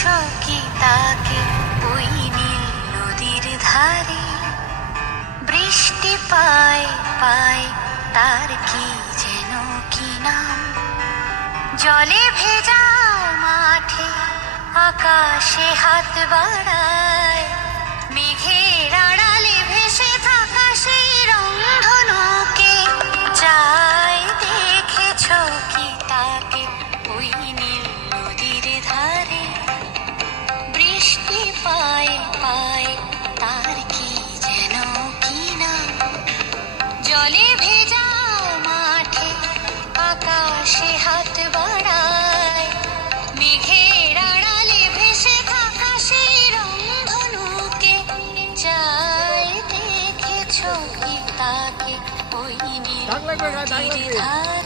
দেখেছো কি তাকে ওই নীল নদীর ধারে? বৃষ্টি পায় পায় তার কি যেন কি নাম। জলে ভেজা মাঠে আকাশে হাত বাড়ায়, মেঘের আড়ালে ভেসে থাকা সেই রংধনুকে চায়। দেখেছো কি তাকে ওই নীল নদীর ধারে? বৃষ্টি পায় পায় তার কি যেন কি নাম। জলে ভেজা মাঠে আকাশে হাত বাড়ায়, মেঘের আড়ালে ভেসে থাকা সেই রংধনুকে চায়। দেখেছো কি তাকে ওই নীল নদীর ধারে?